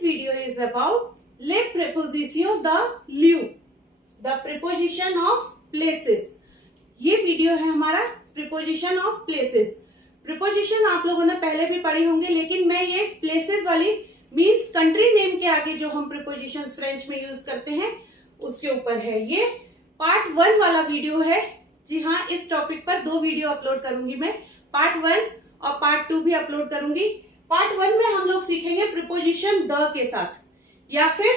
This video is about les prépositions de lieu, the preposition of places. ये video है हमारा preposition of places. preposition आप लोगों ने पहले भी पढ़े होंगे, लेकिन मैं ये places वाली मीन्स कंट्री नेम के आगे जो हम prepositions फ्रेंच में यूज करते हैं उसके ऊपर है। ये पार्ट 1 वाला वीडियो है। जी हाँ, इस टॉपिक पर 2 वीडियो अपलोड करूंगी मैं, पार्ट 1 और पार्ट 2 भी अपलोड करूंगी। पार्ट 1 में हम लोग सीखेंगे प्रीपोजिशन द के साथ या फिर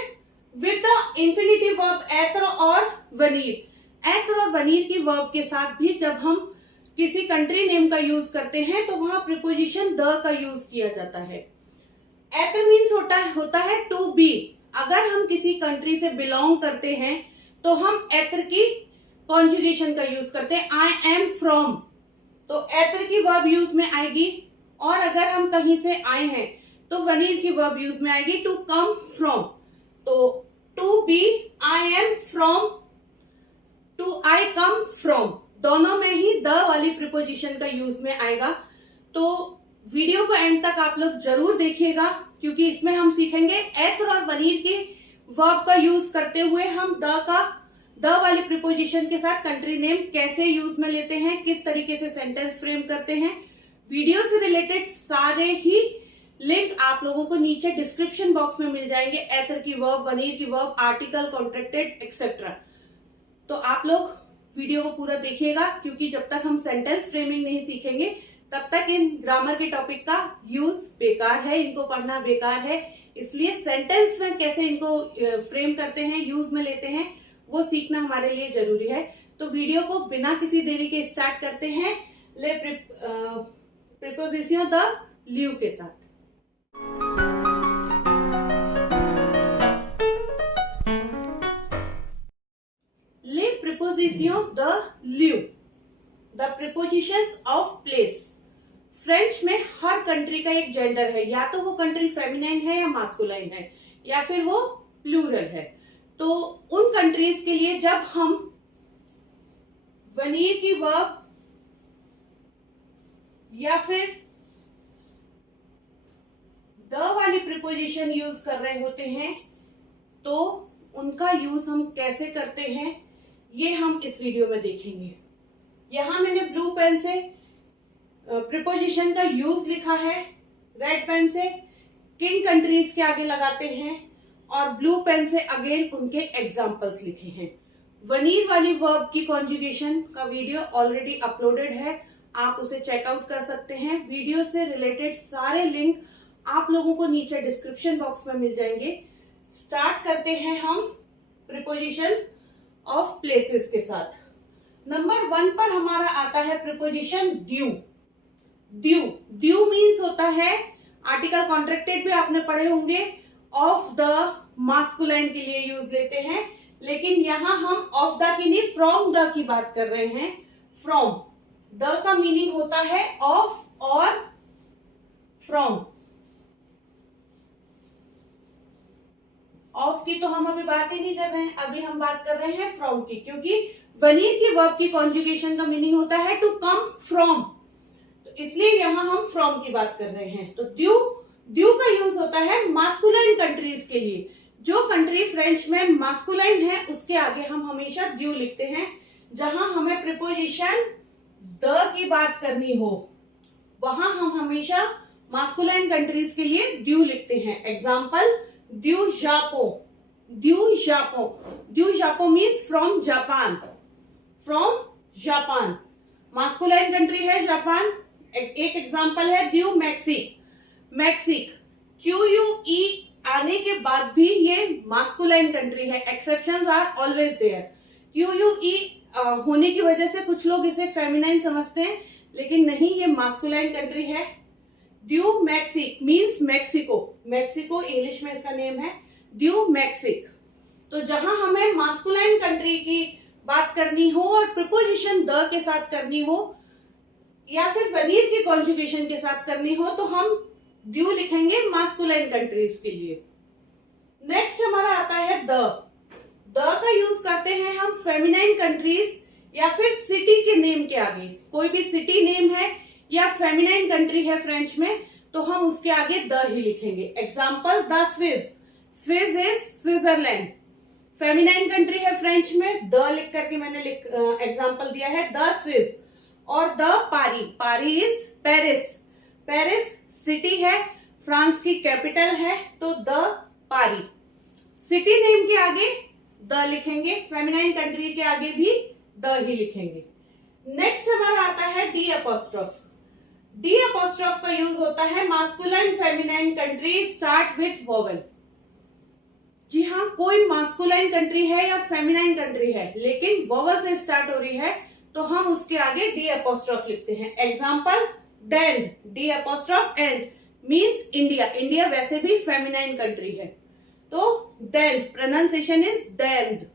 विद द इंफिनिटिव वर्ब एत्र और वनीर। एत्र और वनीर की वर्ब के साथ भी जब हम किसी कंट्री नेम का यूज करते हैं तो वहां प्रीपोजिशन द का यूज किया जाता है। एत्र मीन्स होता है टू बी। अगर हम किसी कंट्री से बिलोंग करते हैं तो हम एत्र की कॉन्जुगेशन का यूज करते हैं, आई एम फ्रॉम, तो एत्र की वर्ब यूज में आएगी। और अगर हम कहीं से आए हैं तो वनीर की वर्ब यूज में आएगी, टू कम फ्रॉम। तो to be, I am from, to I come from, दोनों में ही द वाली प्रीपोजिशन का यूज में आएगा। तो वीडियो को एंड तक आप लोग जरूर देखिएगा, क्योंकि इसमें हम सीखेंगे एत्र और वनीर की वर्ब का यूज करते हुए हम द वाली प्रीपोजिशन के साथ कंट्री नेम कैसे यूज में लेते हैं, किस तरीके से सेंटेंस फ्रेम करते हैं। वीडियो से रिलेटेड सारे ही लिंक आप लोगों को नीचे डिस्क्रिप्शन बॉक्स में मिल जाएंगे। एत्र की वर्ब, वनीर की वर्ब, आर्टिकल, कॉन्ट्रैक्टेड एक्सेट्रा। तो आप लोग वीडियो को पूरा देखिएगा, क्योंकि जब तक हम सेंटेंस फ्रेमिंग नहीं सीखेंगे तब तक इन ग्रामर के टॉपिक का यूज बेकार है, इनको पढ़ना बेकार है। इसलिए सेंटेंस में कैसे इनको फ्रेम करते हैं, यूज में लेते हैं, वो सीखना हमारे लिए जरूरी है। तो वीडियो को बिना किसी देरी के स्टार्ट करते हैं ले प्रीपोजिशन द लिeu के साथ। ले preposition the लिeu, the prepositions of place. French में हर कंट्री का एक जेंडर है, या तो वो कंट्री फेमिनाइन है या मास्कुलाइन है, या फिर वो प्लूरल है। तो उन कंट्रीज के लिए जब हम वनीर की वर्ब या फिर द वाली प्रीपोजिशन यूज कर रहे होते हैं तो उनका यूज हम कैसे करते हैं ये हम इस वीडियो में देखेंगे। यहां मैंने ब्लू पेन से प्रीपोजिशन का यूज लिखा है, रेड पेन से किन कंट्रीज के आगे लगाते हैं, और ब्लू पेन से अगेन उनके एग्जाम्पल्स लिखे हैं। वनीर वाली वर्ब की कॉन्जुगेशन का वीडियो ऑलरेडी अपलोडेड है, आप उसे चेकआउट कर सकते हैं। वीडियो से रिलेटेड सारे लिंक आप लोगों को नीचे डिस्क्रिप्शन बॉक्स में मिल जाएंगे। स्टार्ट करते हैं हम प्रीपोजिशन ऑफ प्लेसेस के साथ। नंबर 1 पर हमारा आता है प्रीपोजिशन ड्यू। ड्यू मीन्स होता है आर्टिकल, कॉन्ट्रैक्टेड भी आपने पढ़े होंगे, ऑफ द मास्कुलाइन के लिए यूज लेते हैं, लेकिन यहां हम ऑफ द की नहीं, फ्रॉम द की बात कर रहे हैं। फ्रॉम द का मीनिंग होता है ऑफ और फ्रॉम। ऑफ की तो हम अभी बात ही नहीं कर रहे हैं, अभी हम बात कर रहे हैं फ्रॉम की, क्योंकि वनीर की वर्ब की कॉन्जुगेशन का मीनिंग होता है टू कम फ्रॉम, तो इसलिए यहां हम फ्रॉम की बात कर रहे हैं। तो ड्यू का यूज होता है मास्कुलाइन कंट्रीज के लिए। जो कंट्री फ्रेंच में मास्कुलाइन है उसके आगे हम हमेशा ड्यू लिखते हैं। जहां हमें प्रीपोजिशन द की बात करनी हो वहां हम हमेशा मास्कुलाइन कंट्रीज के लिए ड्यू लिखते हैं। एग्जाम्पल, ड्यू जापो। ड्यू जापो means from Japan, from Japan. Masculine country है जापान। एक एग्जाम्पल है ड्यू मैक्सिक। QUE आने के बाद भी ये मास्कुलाइन कंट्री है, exceptions are always there. QUE होने की वजह से कुछ लोग इसे फेमिनाइन समझते हैं, लेकिन नहीं, ये मास्कुलाइन कंट्री है। ड्यू मैक्सिक मीन्स मैक्सिको इंग्लिश में इसका नेम है, ड्यू मैक्सिक। तो जहां हमें मास्कुलाइन कंट्री की बात करनी हो और प्रीपोजिशन द के साथ करनी हो या फिर वनीर की कॉन्जुगेशन के साथ करनी हो तो हम ड्यू लिखेंगे मास्कुलाइन कंट्रीज के लिए। नेक्स्ट हमारा आता है द का यूज करते हैं हम फेमिनाइन कंट्रीज या फिर सिटी के नेम के आगे। कोई भी सिटी नेम है या फेमिनाइन कंट्री है फ्रेंच में, तो हम उसके आगे द ही लिखेंगे। Example, the Swiss, Swiss is Switzerland. Feminine country है फ्रेंच में, द लिख करके मैंने एग्जाम्पल दिया है, द स्विस। और द पारी, पारी इज पेरिस, पेरिस सिटी है, फ्रांस की कैपिटल है, तो द पारी। सिटी नेम के आगे द लिखेंगे, फेमिनाइन कंट्री के आगे भी द ही लिखेंगे। नेक्स्ट हमारा आता है डी अपोस्ट्रोफ। डी अपोस्ट्रोफ का यूज होता है masculine feminine country start with vowel. जी हाँ, कोई मास्कुलाइन कंट्री है या फेमिनाइन कंट्री है लेकिन वोवेल से स्टार्ट हो रही है तो हम उसके आगे डी अपोस्ट्रोफ लिखते हैं। एग्जाम्पल, डेंड, D apostrophe and means India, India वैसे भी फेमिनाइन कंट्री है तो डेंड, प्रोनाउंसिएशन इज डेंड।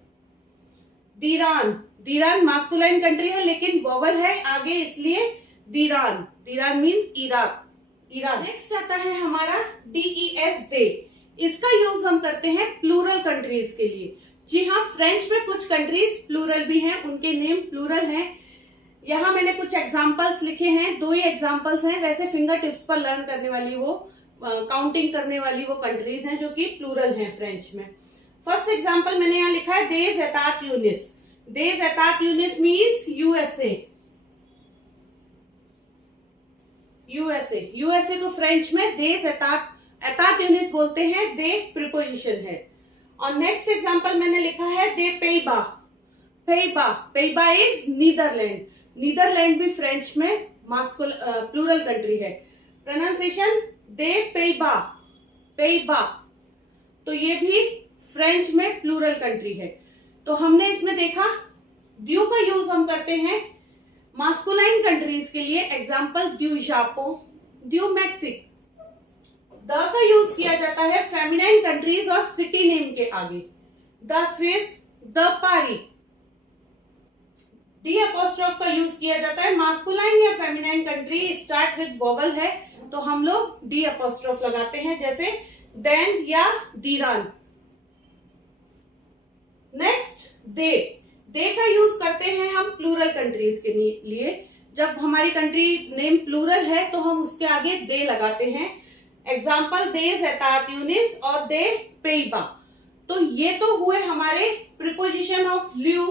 दीरान, दीरान मास्कुलाइन कंट्री है लेकिन वोवेल है आगे इसलिए दीरान, दीरान मीन्स इराक, ईरान। नेक्स्ट आता है हमारा DES, दे। इसका यूज हम करते हैं प्लूरल कंट्रीज के लिए। जी हाँ, फ्रेंच में कुछ कंट्रीज प्लूरल भी हैं, उनके नेम प्लूरल हैं। यहाँ मैंने कुछ एग्जांपल्स लिखे हैं, 2 ही एग्जांपल्स हैं, वैसे फिंगर टिप्स पर लर्न करने वाली वो काउंटिंग करने वाली वो कंट्रीज हैं जो कि प्लूरल हैं फ्रेंच में। फर्स्ट एग्जांपल मैंने यहाँ लिखा है दे ज़ेतात यूनिस, दे ज़ेतात यूनिस मीन्स USA, USA, USA को फ्रेंच में दे ज़ेतात एतात यूनिस बोलते हैं, दे प्रीपोजिशन है। और नेक्स्ट एग्जांपल मैंने लिखा है दे पेइबा, पेइबा, पेइबा इज नीदरलैंड, नीदरलैंड भी फ्रेंच में प्लूरल कंट्री है, प्रोनाउंसिएशन दे पेइबा, पेइबा, तो ये भी फ्रेंच में प्लूरल कंट्री है। तो हमने इसमें देखा ड्यू का यूज हम करते हैं मास्कुलाइन कंट्रीज के लिए। एग्जांपल, ड्यू जापो, ड्यू मैक्सिक। द का यूज किया जाता है फेमिनाइन कंट्रीज और सिटी नेम के आगे, द स्विस, द पारी। डी अपोस्ट्रोफ का यूज किया जाता है मास्कुलाइन या feminine country start with vowel है तो हम लोग डी अपोस्ट्रोफ लगाते हैं, जैसे देन या दीरान। नेक्स्ट, दे, दे का यूज करते हैं हम प्लूरल कंट्रीज के लिए। जब हमारी कंट्री नेम प्लूरल है तो हम उसके आगे दे लगाते हैं। एग्जाम्पल, दे ज़ेतात यूनिस और दे पेइबा। तो ये तो हुए हमारे प्रीपोजिशन ऑफ ल्यू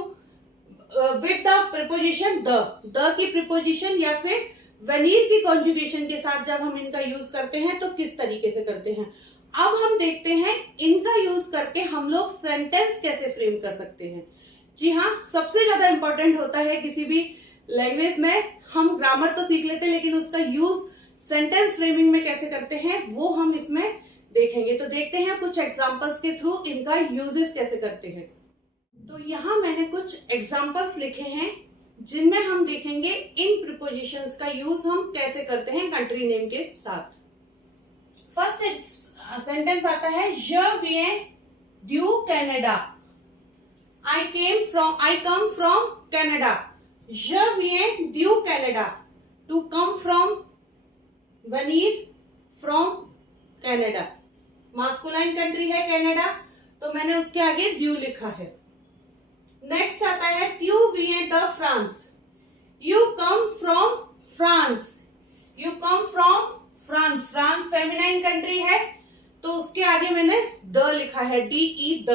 विद द प्रीपोजिशन द की प्रीपोजिशन या फिर वनीर की कॉन्जुगेशन के साथ जब हम इनका यूज करते हैं तो किस तरीके से करते हैं। अब हम देखते हैं इनका यूज करके हम लोग सेंटेंस कैसे फ्रेम कर सकते हैं। जी हाँ, सबसे ज्यादा इंपॉर्टेंट होता है किसी भी लैंग्वेज में, हम ग्रामर तो सीख लेते हैं लेकिन उसका यूज सेंटेंस फ्रेमिंग में कैसे करते हैं वो हम इसमें देखेंगे। तो देखते हैं कुछ एग्जांपल्स के थ्रू इनका यूजेस कैसे करते हैं। तो यहाँ मैंने कुछ एग्जांपल्स लिखे हैं जिनमें हम देखेंगे इन प्रीपोजिशंस का यूज हम कैसे करते हैं कंट्री नेम के साथ। फर्स्ट सेंटेंस आता है, je viens du Canada, I come from Canada। je viens du Canada, to come from, venir from Canada। Masculine country है कनाडा तो मैंने उसके आगे ड्यू लिखा है। नेक्स्ट आता है tu viens de France, you come from France, you come from France। France feminine country है तो उसके आगे मैंने द लिखा है, DE द।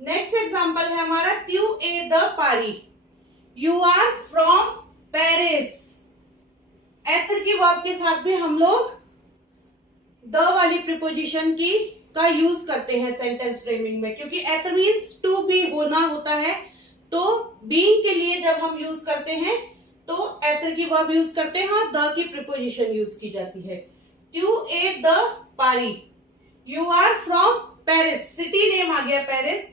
नेक्स्ट एग्जांपल है हमारा tu es de Paris, you are from Paris। एत्र की वर्ब के साथ भी हम लोग द वाली प्रीपोजिशन का यूज करते हैं सेंटेंस फ्रेमिंग में, क्योंकि एत्र मीन्स टू बी, होना होता है। तो बीइंग के लिए जब हम यूज करते हैं तो एत्र की वर्ब यूज करते हैं और द की प्रीपोजिशन यूज की जाती है। tu es de Paris, you are from Paris। City name आ गया पेरिस।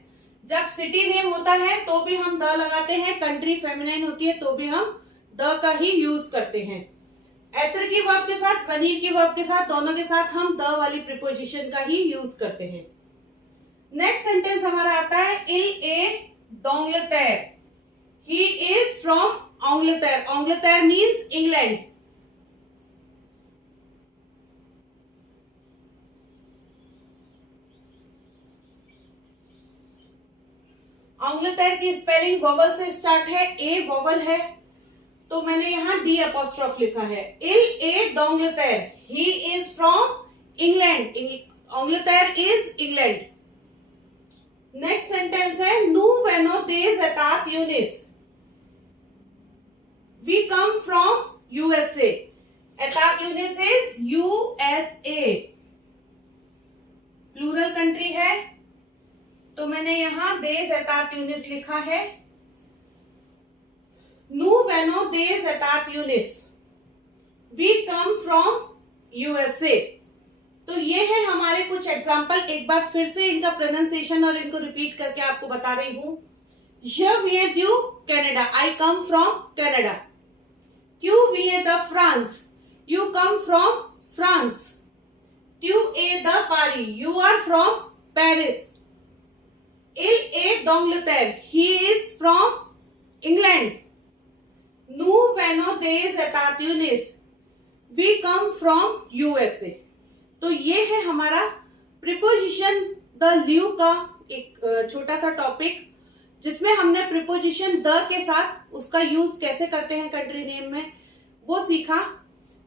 जब सिटी नेम होता है तो भी हम द लगाते हैं, कंट्री फेमिनाइन होती है तो भी हम द का ही यूज करते हैं। एत्र की वर्ब के साथ, वनीर की वर्ब के साथ, दोनों के साथ हम द वाली प्रीपोजिशन का ही यूज करते हैं। नेक्स्ट सेंटेंस हमारा आता है, il est d'Angleterre, he is from Angleterre। Angleterre means England। Angleterre की स्पेलिंग वोवल से स्टार्ट है, ए वोवल है तो मैंने यहाँ डी अपोस्ट्रोफ लिखा है। इल ए d'Angleterre, he is from England, Angleterre is England. Next sentence है नू वेनो देज एतात यूनिस, वी कम फ्रॉम यूएसए। एतात यूनिस इज यूएसए, प्लूरल कंट्री है, तो मैंने यहां देज एतात यूनिस लिखा है। नू वेनो देज एतात यूनिस, वी कम फ्रॉम यूएसए। तो ये है हमारे कुछ एग्जाम्पल। एक बार फिर से इनका प्रोनाउंसिएशन और इनको रिपीट करके आपको बता रही हूं। Je viens du Canada, I come from Canada. Tu viens de France, you come from France. Tu es de Paris, you are from Paris. Il est d'Angleterre, he is from England. Nous venons des États-Unis, we come from USA. तो ये है हमारा preposition the ल्यू का एक छोटा सा topic, जिसमें हमने प्रीपोजिशन द के साथ उसका यूज कैसे करते हैं कंट्री नेम में वो सीखा।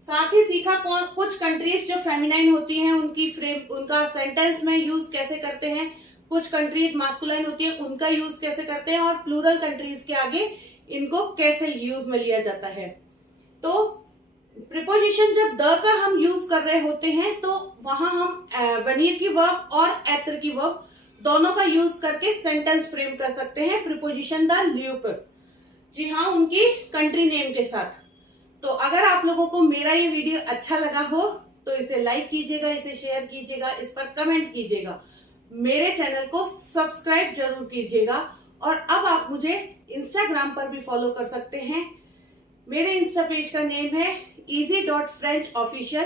साथ ही सीखा कुछ कंट्रीज जो फेमिनाइन होती हैं उनका सेंटेंस में यूज कैसे करते हैं, कुछ कंट्रीज मास्कुलाइन होती है उनका यूज कैसे करते हैं, और प्लूरल कंट्रीज के आगे इनको कैसे यूज में लिया जाता है। तो प्रीपोजिशन जब द का हम यूज कर रहे होते हैं तो वहां हम वनीर की वर्ब और एत्र की वर्ब दोनों का यूज करके सेंटेंस फ्रेम कर सकते हैं प्रीपोजिशन द ल्यू पर। जी हाँ, उनकी कंट्री नेम के साथ। तो अगर आप लोगों को मेरा ये वीडियो अच्छा लगा हो तो इसे लाइक कीजिएगा, इसे शेयर कीजिएगा, इस पर कमेंट कीजिएगा, मेरे चैनल को सब्सक्राइब जरूर कीजिएगा। और अब आप मुझे इंस्टाग्राम पर भी फॉलो कर सकते हैं। मेरे इंस्टा पेज का नेम है easy.frenchofficial।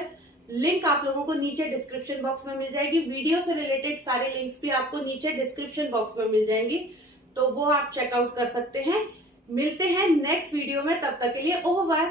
लिंक आप लोगों को नीचे डिस्क्रिप्शन बॉक्स में मिल जाएगी। वीडियो से रिलेटेड सारे लिंक्स भी आपको नीचे डिस्क्रिप्शन बॉक्स में मिल जाएंगी, तो वो आप चेकआउट कर सकते हैं। मिलते हैं नेक्स्ट वीडियो में, तब तक के लिए ओवर।